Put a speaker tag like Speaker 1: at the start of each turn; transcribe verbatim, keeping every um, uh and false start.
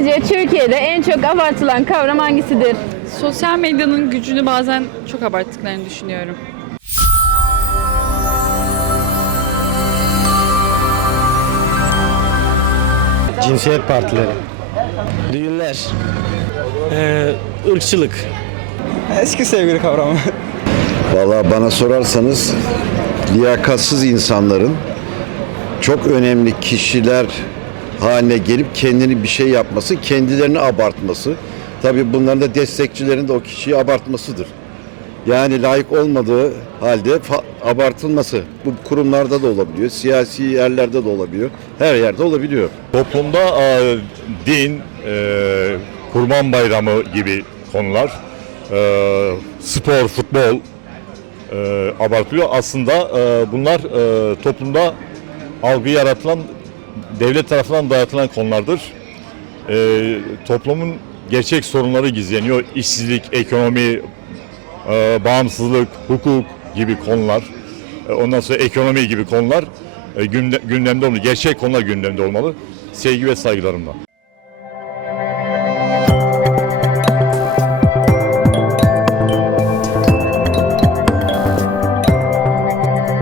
Speaker 1: Sizce Türkiye'de en çok abartılan kavram hangisidir?
Speaker 2: Sosyal medyanın gücünü bazen çok abarttıklarını düşünüyorum.
Speaker 3: Cinsiyet partileri.
Speaker 4: Düğünler. Ee, ırkçılık.
Speaker 5: Eski sevgili kavramı.
Speaker 6: Vallahi bana sorarsanız liyakatsız insanların çok önemli kişiler haline gelip kendini bir şey yapması, kendilerini abartması. Tabii bunların da destekçilerin de o kişiyi abartmasıdır. Yani layık olmadığı halde abartılması. Bu kurumlarda da olabiliyor, siyasi yerlerde de olabiliyor, her yerde olabiliyor.
Speaker 7: Toplumda e, din, e, Kurban Bayramı gibi konular, e, spor, futbol e, abartılıyor. Aslında e, bunlar e, toplumda algı yaratılan, devlet tarafından dayatılan konulardır. E, toplumun gerçek sorunları gizleniyor. İşsizlik, ekonomi, e, bağımsızlık, hukuk gibi konular, e, ondan sonra ekonomi gibi konular e, gündemde olmalı. Gerçek konular gündemde olmalı. Sevgi ve saygılarımla.